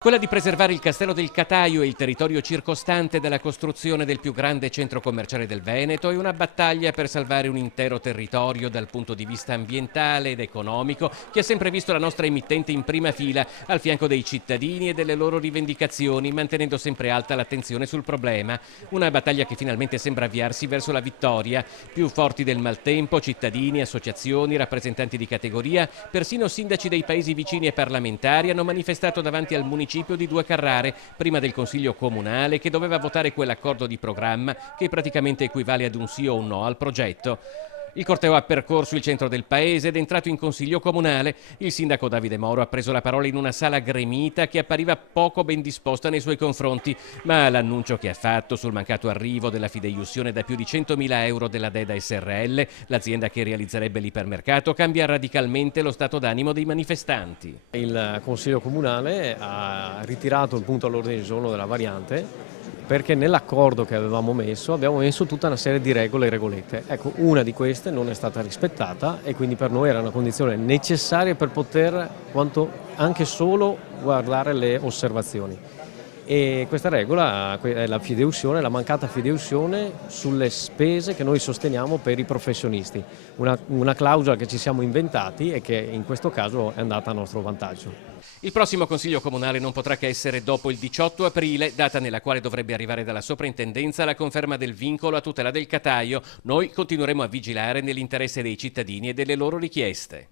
Quella di preservare il Castello del Cataio e il territorio circostante dalla costruzione del più grande centro commerciale del Veneto è una battaglia per salvare un intero territorio dal punto di vista ambientale ed economico che ha sempre visto la nostra emittente in prima fila al fianco dei cittadini e delle loro rivendicazioni, mantenendo sempre alta l'attenzione sul problema. Una battaglia che finalmente sembra avviarsi verso la vittoria. Più forti del maltempo, cittadini, associazioni, rappresentanti di categoria, persino sindaci dei paesi vicini e parlamentari hanno manifestato davanti al municipio di Due Carrare prima del Consiglio Comunale che doveva votare quell'accordo di programma che praticamente equivale ad un sì o un no al progetto. Il corteo ha percorso il centro del paese ed è entrato in Consiglio Comunale. Il sindaco Davide Moro ha preso la parola in una sala gremita che appariva poco ben disposta nei suoi confronti, ma l'annuncio che ha fatto sul mancato arrivo della fideiussione da più di 100.000 euro della Deda SRL, l'azienda che realizzerebbe l'ipermercato, cambia radicalmente lo stato d'animo dei manifestanti. Il Consiglio Comunale ha ritirato il punto all'ordine del giorno della variante perché nell'accordo che avevamo messo abbiamo messo tutta una serie di regole e regolette. Ecco, una di queste non è stata rispettata e quindi per noi era una condizione necessaria per poter anche solo guardare le osservazioni. E questa regola è la fideiussione, la mancata fideiussione sulle spese che noi sosteniamo per i professionisti. Una clausola che ci siamo inventati e che in questo caso è andata a nostro vantaggio. Il prossimo Consiglio Comunale non potrà che essere dopo il 18 aprile, data nella quale dovrebbe arrivare dalla Soprintendenza la conferma del vincolo a tutela del Cataio. Noi continueremo a vigilare nell'interesse dei cittadini e delle loro richieste.